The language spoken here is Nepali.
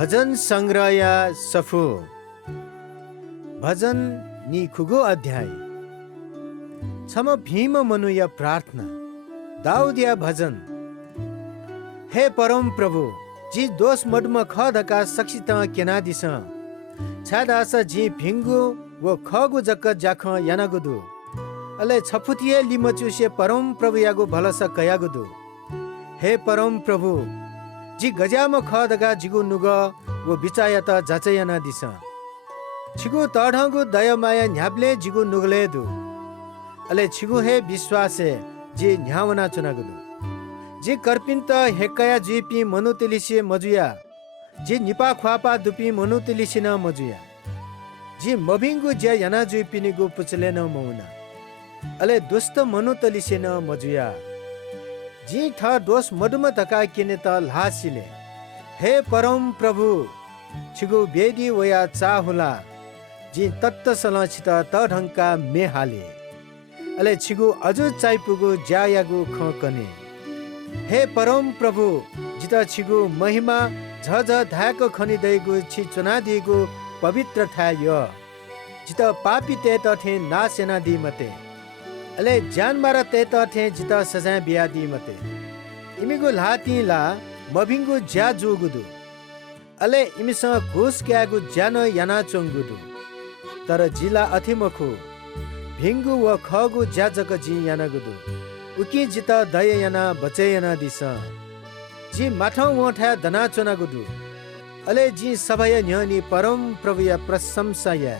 भजन संग्रह या सफु भजन नि खुगो अध्याय छम भीम मनु या प्रार्थना दाऊद या भजन। हे परम प्रभु जी दोष मडम ख धका सक्षित केना दिस छादास जी भिंगु वो खगु जक जाख यानागुदु अले छफुतिए लिमचुसे परम प्रभु यागु भलस कयागुदु। हे परम प्रभु जी गजाम ख धका जिगु नुग वो बिचाया त जाचयाना दिस छिगु तढगु दयमाया न्याब्ले जिगु नुगलेदु अले छिगु हे विश्वासे जी न्यावना चुनागुदु जी कर्पिन्त हेकया जुपी मनुतिलिसी मजुया जी निपा ख्वापा दुपी मनुतिलिसी न मजुया जी मभिंगु ज्या याना जुपिनिगु पुचले न मौना अले दुष्ट मनुतलिसी न मजुया जी थ दोष मडुम धका किने त लासिले। हे परम प्रभु छिगु बेदी वया चाहुला जी तत्त सलचित त ढंका मे हाले अले छिगु अजु चाइपुगु ज्यायागु ख कने। हे परम प्रभु जित छिगु महिमा झझ धाक खनि दैगु छि चुना दिगु पवित्र थाय जित पापी ते तथे नासेना दि मते अले जान मारा ते तथे जित सजा बिया दि मते इमिगु लाती ला मभिंगु ज्या जुगुदु अले इमिस घुस क्यागु ज्यान याना चंगुदु तर जिला अथिमखु भिंगु व खगु ज्याजक जी यानागुदु उकी जित दय याना बचे याना दिस जी माठौ वठा दना चोनागुदु अले जी सभय न्यनी परम प्रभु या प्रशंसा या।